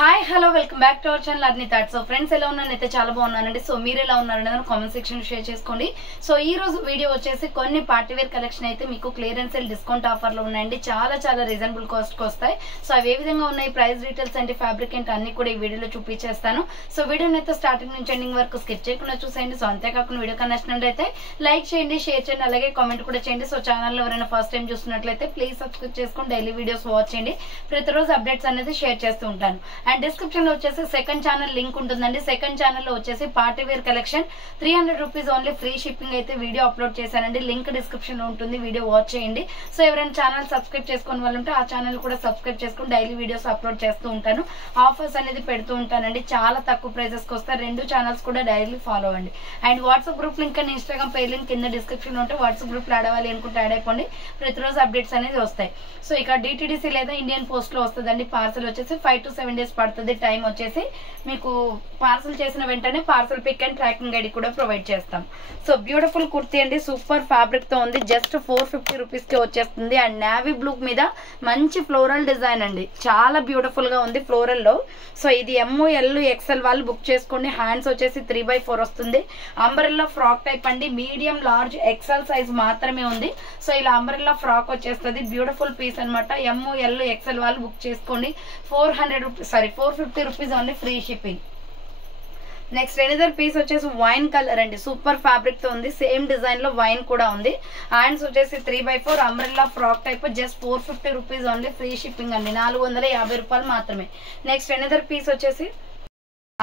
Hi hello welcome back to our channel అర్ని thoughts. So friends ఎలా ఉన్నానైతే చాలా బాగున్నానండి. So మీరు ఎలా ఉన్నారంటే కామెంట్ సెక్షన్ షేర్ చేసుకోండి. సో ఈ రోజు వీడియో వచ్చేసి కొన్ని పార్టీ వేర్ కలెక్షన్ అయితే మీకు క్లియరెన్స్ సేల్ డిస్కౌంట్ ఆఫర్ లో ఉన్నాయండి. చాలా రీజనబుల్ కాస్ట్ కి వస్తాయి. సో అవి ఏ విధంగా ఉన్నాయి, ప్రైస్ డీటెయిల్స్ అంటే ఫ్యాబ్రిక్ అంటే అన్ని కూడా ఈ వీడియోలో చూపించేస్తాను. సో వీడియోని అయితే స్టార్టింగ్ నుంచి ఎండింగ్ వరకు స్కిప్ చేయకుండా చూసేయండి. సో అంతేకాకుండా వీడియో నచ్చినట్లయితే లైక్ చేయండి, షేర్ చేయండి, అలాగే కామెంట్ కూడా చేయండి. సో ఛానల్లో ఎవరైనా ఫస్ట్ టైం చూస్తున్నట్లయితే ప్లీజ్ సబ్స్క్రైబ్ చేసుకొని డైలీ వీడియోస్ వాచ్ చేయండి. ప్రతిరోజు అప్డేట్స్ అనేది షేర్ చేస్తూ ఉంటాను. అండ్ డిస్క్రిప్షన్ లో వచ్చేసి సెకండ్ ఛానల్ లింక్ ఉంటుందండి. సెకండ్ ఛానల్ లో వచ్చేసి party wear collection 300 rupees only free shipping అయితే వీడియో అప్లోడ్ చేశానండి. లింక్ డిస్క్రిప్షన్ లో ఉంటుంది, వీడియో వాచ్ చేయండి. సో ఎవరైనా ఛానల్ సబ్స్క్రైబ్ చేసుకుని వాళ్ళు ఉంటే ఆ ఛానల్ కూడా సబ్స్క్రైబ్ చేసుకుని డైలీ వీడియోస్ అప్లోడ్ చేస్తూ ఉంటాను. ఆఫర్స్ అనేది పెడుతూ ఉంటానండి. చాలా తక్కువ ప్రైజెస్ కి వస్తాయి. రెండు ఛానల్స్ కూడా డైలీ ఫాలో అవ్వండి. And WhatsApp group link and Instagram page link కింద డిస్క్రిప్షన్ లో ఉంటే వాట్సాప్ గ్రూప్ లో యాడ్ అవ్వాలి అనుకుంటే యాడ్ అయిపోండి. ప్రతిరోజు అప్డేట్స్ అనేది వస్తాయి. సో ఇక డిటిడిసి లేదా ఇండియన్ పోస్ట్ లో వస్తుందండి. పార్సల్ వచ్చేసి 5 to 7 days పడుతుంది. టైం వచ్చేసి మీకు పార్సల్ చేసిన వెంటనే parcel pick and tracking ID కూడా ప్రొవైడ్ చేస్తాం. సో బ్యూటిఫుల్ కుర్తీ అండి, సూపర్ ఫ్యాబ్రిక్ తో ఉంది. జస్ట్ 450 రూపీస్ కి వచ్చేస్తుంది. అండ్ నావీ బ్లూ మీద మంచి ఫ్లోరల్ డిజైన్ అండి, చాలా బ్యూటిఫుల్ గా ఉంది ఫ్లోరల్ లో. సో ఇది ML XL వాళ్ళు బుక్ చేసుకోండి. హ్యాండ్స్ వచ్చేసి 3/4 వస్తుంది. అంబ్రెల్లా ఫ్రాక్ టైప్ అండి, మీడియం లార్జ్ XL సైజ్ మాత్రమే ఉంది. సో ఇలా అంబ్రెల్లా ఫ్రాక్ వచ్చేస్తుంది. బ్యూటిఫుల్ పీస్ అనమాట. ML XL వాళ్ళు బుక్ చేసుకోండి. 450 rupees only free shipping. Next another piece వచ్చేసి వైన్ కలర్ అండి, సూపర్ ఫ్యాబ్రిక్ తో ఉంది. సేమ్ డిజైన్ లో వైన్ కూడా ఉంది. హ్యాండ్స్ వచ్చేసి 3/4 umbrella frock type. Just 450 rupees only free shipping అండి. 450 రూపాయలు మాత్రమే. నెక్స్ట్ ఎనదర్ పీస్ వచ్చేసి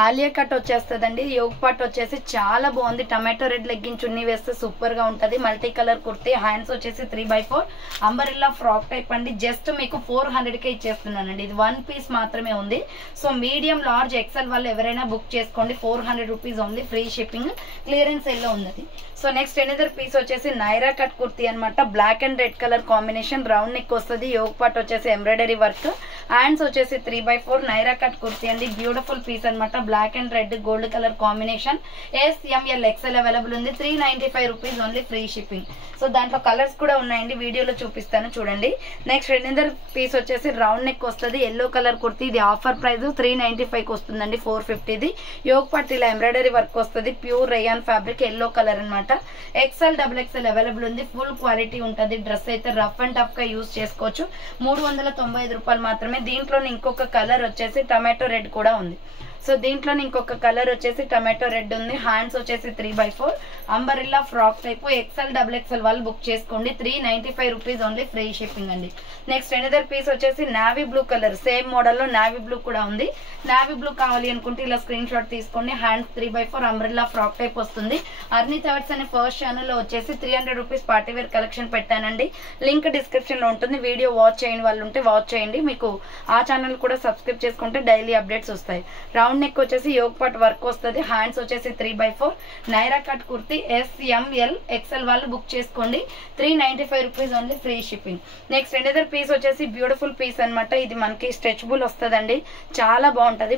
ఆలియా కట్ వచ్చేస్తుందండి. యోగ్ పార్ట్ వచ్చేసి చాలా బాగుంది. టమాటో రెడ్ లెగ్గిన్ చున్నీ వేస్తే సూపర్ గా ఉంటది. Multi colour kurti. హ్యాండ్స్ వచ్చేసి 3/4 అంబరెల్లా ఫ్రాక్ టైప్ అండి. జస్ట్ మీకు 400 కే ఇచ్చేస్తున్నానండి. ఇది 1 పీస్ మాత్రమే ఉంది. సో మీడియం లార్జ్ XL వాళ్ళు ఎవరైనా బుక్ చేసుకోండి. 400 rupees only free shipping. Clearance sale లో ఉంది. సో నెక్స్ట్ ఎనదర్ పీస్ వచ్చేసి నైరా కట్ కుర్తీ అనమాట. Black and red colour combination, round neck వస్తుంది. యోగ్ పార్ట్ వచ్చేసి ఎంబ్రాయిడరీ వర్క్. హ్యాండ్స్ వచ్చేసి 3/4 నైరా కట్ కుర్తీ అండి. బ్యూటిఫుల్ పీస్ అనమాట. Black and red gold colour combination. SML XL available ఉంది. 395 rupees only free shipping. So దాంట్లో colours కూడా ఉన్నాయండి, వీడియోలో చూపిస్తాను చూడండి. నెక్స్ట్ ఎనదర్ పీస్ వచ్చేసి రౌండ్ నెక్ వస్తుంది. Yellow colour kurti. ఇది ఆఫర్ ప్రైస్ 395 కి వస్తుందండి. 450ది. యోగ్ పార్ట్ ఇలా ఎంబ్రాయిడరీ వర్క్ వస్తుంది. Pure rayon fabric, yellow colour అనమాట. XL XXL అవైలబుల్ ఉంది. ఫుల్ క్వాలిటీ ఉంటుంది. డ్రెస్ అయితే రఫ్ అండ్ టఫ్ గా యూజ్ చేసుకోవచ్చు. 395 రూపాయలు మాత్రమే. దీంట్లో ఇంకొక కలర్ వచ్చేసి టమాటో రెడ్ కూడా ఉంది. సో దీంట్లో ఇంకొక కలర్ వచ్చేసి టమాటో రెడ్ ఉంది. హ్యాండ్స్ వచ్చేసి 3/4 umbrella frock type. XL XXL వాళ్ళు బుక్ చేసుకోండి. 395 రూపీస్ ఓన్లీ ఫ్రీ షిప్పింగ్ అండి. నెక్స్ట్ ఎనదర్ పీస్ వచ్చేసి navy blue colour. Same model లో నావీ బ్లూ కూడా ఉంది. నావీ బ్లూ కావాలి అనుకుంటే ఇలా స్క్రీన్ షాట్ తీసుకోండి. హ్యాండ్స్ 3/4 అంబరెల్లా ఫ్రాక్ టైప్ వస్తుంది. అర్ని థాట్స్ అనే ఫస్ట్ ఛానల్ లో వచ్చేసి 300 రూపీస్ పార్టీ వేర్ కలెక్షన్ పెట్టానండి. లింక్ డిస్క్రిప్షన్ లో ఉంటుంది. వీడియో వాచ్ చేయని వాళ్ళు ఉంటే వాచ్ చేయండి. మీకు ఆ ఛానల్ కూడా సబ్స్క్రైబ్ చేసుకుంటే డైలీ అప్డేట్స్ వస్తాయి. రౌండ్ నెక్ వచ్చేసి యోగ్ పార్ట్ వర్క్ వస్తుంది. హ్యాండ్స్ వచ్చేసి 3/4 Naira cut kurti. SML XL వాళ్ళు బుక్ చేసుకోండి. 395 rupees only free shipping. Next another piece వచ్చేసి బ్యూటిఫుల్ పీస్ అనమాట. ఇది మనకి స్ట్రెచబుల్ వస్తుందండి, చాలా బాగుంటది.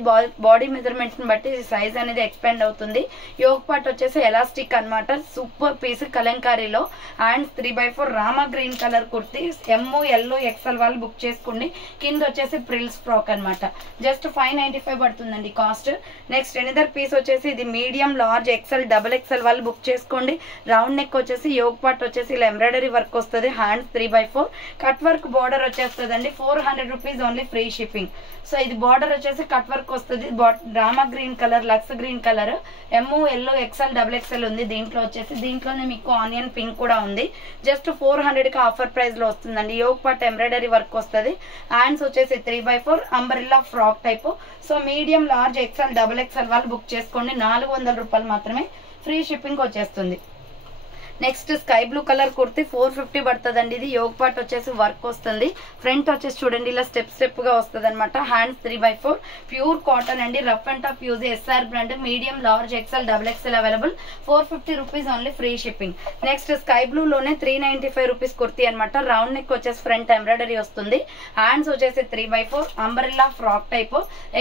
బాడీ మెజర్మెంట్ ని బట్టి సైజ్ అనేది ఎక్స్పాండ్ అవుతుంది. యోగ్ పార్ట్ వచ్చేసి ఎలాస్టిక్ అనమాట. సూపర్ పీస్ కలంకారీలో. Hands 3/4 Rama green colour kurti. ML XL వాళ్ళు బుక్ చేసుకోండి. కింద వచ్చేసి ప్రిల్స్ ఫ్రాక్ అనమాట. జస్ట్ 595 పడుతుందండి కాస్ట్. నెక్స్ట్ ఎనదర్ పీస్ వచ్చేసి ఇది మీడియం లార్జ్ XL XXL వాళ్ళు బుక్ చేసుకోండి. రౌండ్ నెక్ వచ్చేసి యోగ్ పార్ట్ వచ్చేసి ఇలా ఎంబ్రాయిడరీ వర్క్ వస్తుంది. హ్యాండ్స్ 3/4 కట్ వర్క్ బార్డర్ వచ్చేస్తుందండి. 400 rupees only free shipping. So ఇది బార్డర్ వచ్చేసి కట్ వర్క్ వస్తుంది. Rama green colour, lux green colour. ML XL XXL ఉంది. దీంట్లోనే మీకు ఆనియన్ పింక్ కూడా ఉంది. జస్ట్ 400 కి ఆఫర్ ప్రైస్ లో వస్తుందండి. యోగ్ పార్ట్ ఎంబ్రాయిడరీ వర్క్ వస్తుంది. హ్యాండ్స్ వచ్చేసి 3/4 umbrella frock type. So medium large XL XXL వాళ్ళు బుక్ చేసుకోండి. 400 రూపాయలు మాత్రమే ఫ్రీ షిప్పింగ్ వచ్చేస్తుంది. Next sky blue colour kurti 450 పడుతుందండి. ఇది యోగ్ పార్ట్ వచ్చేసి వర్క్ వస్తుంది. ఫ్రంట్ వచ్చేసి చూడండి ఇలా స్టెప్ గా వస్తుంది అనమాట. హ్యాండ్స్ 3/4 ప్యూర్ కాటన్ అండి. Rough and tough use. SR brand. Medium large XL XXL available. 450 rupees only free shipping. Next sky blue లోనే 395 రూపీస్ కుర్తీ అనమాట. రౌండ్ నెక్ వచ్చేసి ఫ్రంట్ ఎంబ్రాయిడరీ వస్తుంది. హ్యాండ్స్ వచ్చేసి 3/4 umbrella frock type.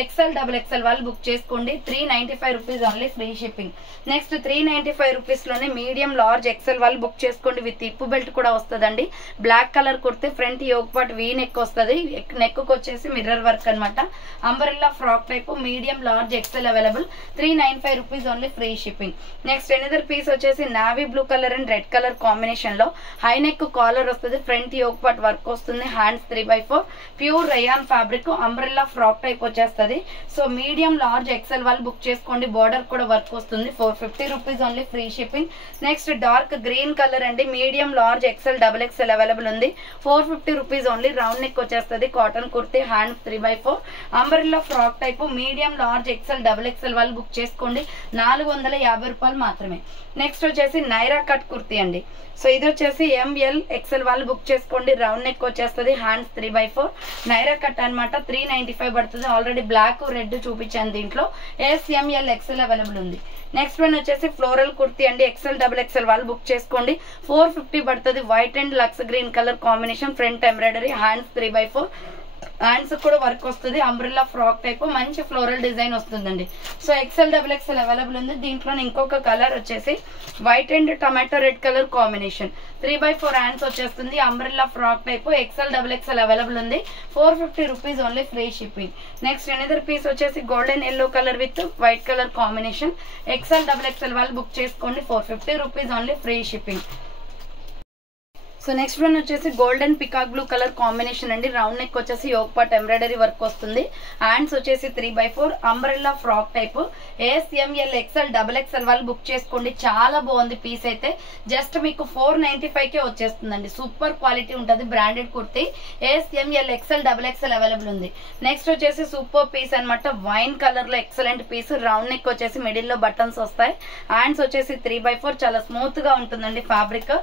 XL XXL వాళ్ళు book చేసుకోండి. 395 rupees only free shipping. Next 395 rupees లోనే medium large XL XL వాళ్ళు book చేసుకోండి. విత్ ఇప్పు బెల్ట్ కూడా వస్తుందండి. Black colour kurti, front yoke part V neck వస్తుంది. నెక్ కు వచ్చేసి మిర్రర్ వర్క్ అనమాట. Umbrella frock type, medium large XL available. 395 rupees only, free shipping. Next another piece వచ్చేసి navy blue colour and red colour combination లో high neck collar వస్తుంది. Front yoke part work వస్తుంది. Hands 3/4 pure rayon fabric. Umbrella frock type వచ్చేస్తుంది. So medium large XL వాళ్ళు book చేసుకోండి. Border కూడా work వస్తుంది. 450 rupees only, free shipping. Next dark green colour అండి. Medium large XL double XL available ఉంది. 450 rupees only. Round neck వచ్చేస్తుంది. Cotton kurti, hands 3/4 umbrella frock type. Medium large XL double XL వాళ్ళు book చేసుకోండి. 450 రూపాయలు మాత్రమే. Next వచ్చేసి Naira cut kurti అండి. So ఇది వచ్చేసి ML XL వాళ్ళు బుక్ చేసుకోండి. రౌండ్ నెక్ వచ్చేస్తుంది. హ్యాండ్స్ 3/4 నైరా కట్ అనమాట. 395 పడుతుంది. ఆల్రెడీ బ్లాక్ రెడ్ చూపించాను. దీంట్లో SML XL అవైలబుల్ ఉంది. నెక్స్ట్ వన్ వచ్చేసి ఫ్లోరల్ కుర్తి అండి. ఎక్సెల్ డబుల్ ఎక్సెల్ వాళ్ళు బుక్ చేసుకోండి. 450 పడుతుంది. White and lux green colour combination. Front embroidery, hands 3/4 hands కూడా వర్క్ వస్తుంది. అంబ్రెల్లా ఫ్రాక్ టైప్, మంచి ఫ్లోరల్ డిజైన్ వస్తుందండి. So XL double XL available ఉంది. దీంట్లో ఇంకొక కలర్ వచ్చేసి white and tomato red colour combination. 3/4 hands వచ్చేస్తుంది. Umbrella frock type, XL double XL available ఉంది. 450 rupees only, free shipping. Next another piece వచ్చేసి golden yellow colour with white colour combination. XL double XL వాళ్ళు book చేసుకోండి. 450 rupees only, free shipping. So next one వచ్చేసి golden peacock blue colour combination అండి. Round neck వచ్చేసి yoke part embroidery work వస్తుంది. Hands వచ్చేసి 3/4 umbrella frock type. SML XL double XL వాళ్ళు book చేసుకోండి. చాలా బాగుంది పీస్ అయితే. జస్ట్ మీకు 495 కే వచ్చేస్తుందండి. సూపర్ క్వాలిటీ ఉంటుంది. Branded kurti. SML XL double XL available ఉంది. నెక్స్ట్ వచ్చేసి సూపర్ పీస్ అనమాట. వైన్ కలర్ లో ఎక్సలెంట్ పీస్. రౌండ్ నెక్ వచ్చేసి మిడిల్ లో బటన్స్ వస్తాయి. హ్యాండ్స్ వచ్చేసి 3/4 చాలా స్మూత్ గా ఉంటుందండి ఫ్యాబ్రిక్.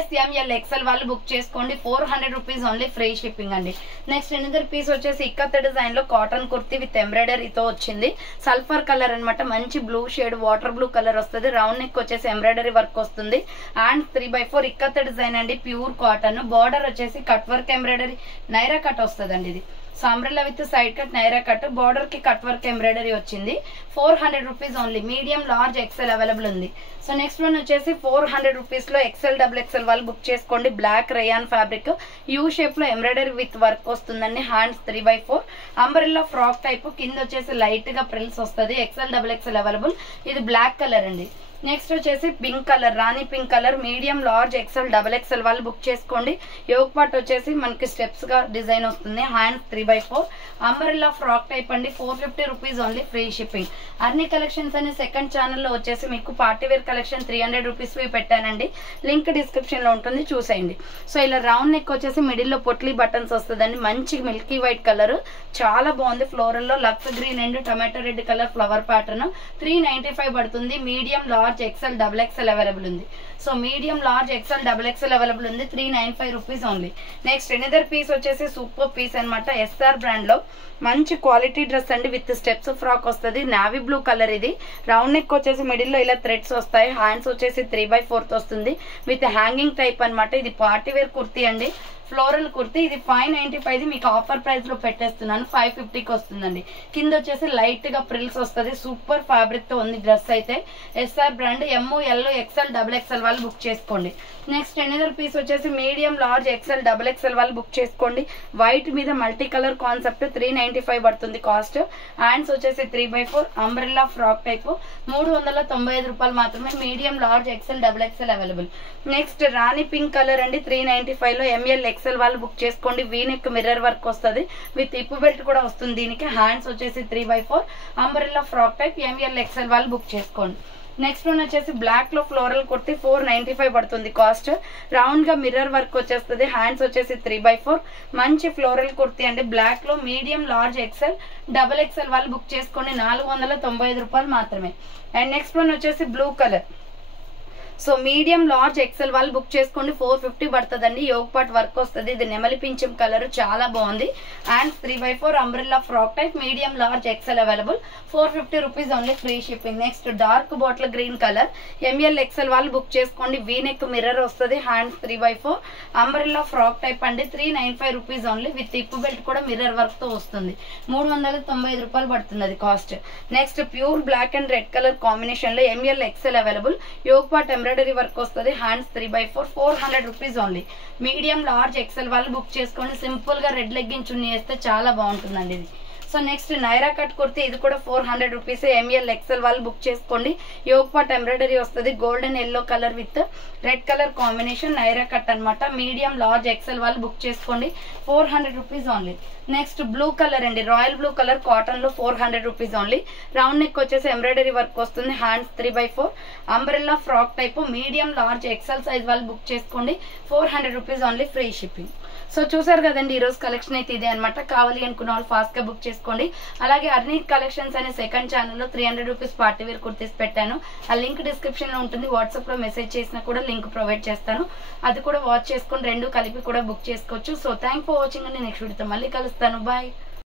SML XL వాళ్ళు బుక్ చేసుకోండి. 400 రూపీస్ ఓన్లీ, ఫ్రీ షిప్పింగ్ అండి. నెక్స్ట్ ఎనదర్ పీస్ వచ్చేసి ఇక్కత్ డిజైన్ లో కాటన్ కుర్తి విత్ ఎంబ్రాయిడరీతో వచ్చింది. సల్ఫర్ కలర్ అనమాట. మంచి blue shade, water blue colour వస్తుంది. రౌండ్ నెక్ వచ్చేసి ఎంబ్రాయిడరీ వర్క్ వస్తుంది. అండ్ 3/4 ఇక్కత్ డిజైన్ అండి. Pure cotton. బార్డర్ వచ్చేసి cut work embroidery Naira cut వస్తుందండి. ఇది umbrella with side cut Naira cut. Border కి కట్ వర్క్ ఎంబ్రాయిడరీ వచ్చింది. 400 rupees only. Medium large XL available ఉంది. సో నెక్స్ట్ వన్ వచ్చేసి 400 రూపీస్ లో ఎక్సెల్ డబుల్ ఎక్సెల్ వాళ్ళు బుక్ చేసుకోండి. Black rayon fabric. U shape లో ఎంబ్రాయిడరీ విత్ వర్క్ వస్తుందండి. Hands 3/4 umbrella frock type. కింద వచ్చేసి లైట్ గా ప్రిల్స్ వస్తుంది. XL double XL available. ఇది బ్లాక్ కలర్ అండి. నెక్స్ట్ వచ్చేసి pink colour, Rani pink colour. Medium large XL double XL వాళ్ళు బుక్ చేసుకోండి. యోక్ పార్ట్ వచ్చేసి మనకి స్టెప్స్ గా డిజైన్ వస్తుంది. హ్యాండ్స్ 3/4 అంబ్రెల్లా ఫ్రాక్ టైప్ అండి. 450 రూపీస్ ఓన్లీ, ఫ్రీ షిప్పింగ్. అన్ని కలెక్షన్స్ అనే సెకండ్ ఛానల్లో వచ్చేసి మీకు పార్టీ వేర్ కలెక్షన్ 300 రూపీస్ పెట్టానండి. లింక్ డిస్క్రిప్షన్ లో ఉంటుంది, చూసేయండి. సో ఇలా రౌండ్ నెక్ వచ్చేసి మిడిల్ లో పొట్లీ బటన్స్ వస్తుందండి. మంచి మిల్కీ వైట్ కలర్, చాలా బాగుంది. ఫ్లోరల్ లో lux green and tomato red colour flower pattern. 395 పడుతుంది. Medium large XL double XL available ఉంది. So medium large XL double XL available ఉంది. 395 rupees only. Next another piece వచ్చేసి super piece అనమాట. SR brand లో మంచి quality dress అండి. With steps frock వస్తుంది. Navy blue colour. ఇది రౌండ్ నెక్ వచ్చేసి మిడిల్ లో ఇలా థ్రెడ్స్ వస్తాయి. హ్యాండ్స్ వచ్చేసి 3/4 వస్తుంది. విత్ హ్యాంగింగ్ టైప్ అనమాట. ఇది పార్టీ వేర్ కుర్తీ అండి. ఫ్లోరల్ కుర్తి. ఇది 595 మీకు ఆఫర్ ప్రైస్ లో పెట్టేస్తున్నాను. 550కి వస్తుందండి. కింద వచ్చేసి లైట్ గా ప్రిల్స్ వస్తుంది. సూపర్ ఫ్యాబ్రిక్ తో ఉంది డ్రెస్ అయితే. SR brand. ML XL double XL వాళ్ళు బుక్ చేసుకోండి. నెక్స్ట్ ఎనదర్ పీస్ వచ్చేసి medium large XL double XL వాళ్ళు బుక్ చేసుకోండి. వైట్ మీద మల్టీ కలర్ కాన్సెప్ట్. 395 పడుతుంది కాస్ట్. హ్యాండ్స్ వచ్చేసి 3/4 అంబ్రెల్లా ఫ్రాక్ టైప్. 395 రూపాయలు మాత్రమే. Medium large XL double XL available. Next Rani pink colour అండి. 395 లో ML XL వాళ్ళు బుక్ చేసుకోండి. వీ నెక్ మిర్రర్ వర్క్ వస్తుంది. విత్ ఇప్పు బెల్ట్ కూడా వస్తుంది దీనికి. హ్యాండ్స్ వచ్చేసి 3/4 umbrella frock type. ML XL వాళ్ళు బుక్ చేసుకోండి. నెక్స్ట్ వన్ వచ్చేసి బ్లాక్ లో ఫ్లోరల్ కుర్తి. 495 పడుతుంది కాస్ట్. రౌండ్ గా మిర్రర్ వర్క్ వచ్చేస్తుంది. హ్యాండ్స్ వచ్చేసి 3/4 మంచి ఫ్లోరల్ కుర్తి అండి. బ్లాక్ లో medium large XL double XL వాళ్ళు బుక్ చేసుకోండి. 495 రూపాయలు మాత్రమే. అండ్ నెక్స్ట్ వన్ వచ్చేసి blue colour. So medium large XL వాళ్ళు బుక్ చేసుకోండి. 450 పడుతుందండి. యోగ్ పార్ట్ వర్క్ వస్తుంది. ఇది నెమలి పింఛం కలర్, చాలా బాగుంది. And 3/4 umbrella frock type. Medium large XL available. 450 rupees only, free shipping. Next dark bottle green colour. ML XL వాళ్ళు బుక్ చేసుకోండి. వీ నెక్ మిర్రర్ వస్తుంది. హ్యాండ్స్ 3/4 అంబ్రెల్లా ఫ్రాక్ టైప్ అండి. 395 రూపీస్ ఓన్లీ. విత్ ఇప్పు belt కూడా mirror work తో వస్తుంది. 395 రూపాయలు పడుతుంది అది cost. Next pure black and red colour combination లో ML XL available. Yoke part embroidery work వస్తుంది, hands 3/4, 400 rupees only. Medium large XL వాళ్ళు బుక్ చేసుకోండి. సింపుల్ గా రెడ్ లెగ్గిన్ చున్నీ వేస్తే చాలా బాగుంటుందండి ఇది. So next Naira cut kurti, ఇది కూడా 400 రూపీస్. ఎంఎల్ ఎక్సెల్ వాళ్ళు బుక్ చేసుకోండి. యోగ్ పాట్ ఎంబ్రాయిడరీ వస్తుంది, golden yellow colour with red colour combination, Naira cut అనమాట. మీడియం లార్జ్ ఎక్సెల్ వాళ్ళు బుక్ చేసుకోండి, 400 rupees only. Next blue colour అండి, రాయల్ బ్లూ కలర్ కాటన్ లో 400 రూపీస్ ఓన్లీ. రౌండ్ నెక్ వచ్చేసి embroidery work వస్తుంది, hands 3/4, umbrella frock type. Medium large XL size వాళ్ళు book చేసుకోండి, 400 rupees only, free shipping. So చూసారు కదండి, ఈ రోజు కలెక్షన్ అయితే ఇదే అనమాట. కావాలి అనుకున్న వాళ్ళు ఫాస్ట్ గా బుక్ చేసుకోండి. అలాగే అర్నీట్ కలెక్షన్స్ అనే సెకండ్ ఛానల్లో 300 రూపీస్ పార్టీ వేర్ కుర్తీస్ పెట్టాను. ఆ లింక్ డిస్క్రిప్షన్ లో ఉంటుంది. వాట్సాప్ లో మెసేజ్ చేసినా కూడా లింక్ ప్రొవైడ్ చేస్తాను, అది కూడా వాచ్ చేసుకొని రెండు కలిపి కూడా బుక్ చేసుకోవచ్చు. సో థ్యాంక్ ఫర్ వాచింగ్ అండి. నెక్స్ట్ వీడియోతో మళ్ళీ కలుస్తాను. బాయ్.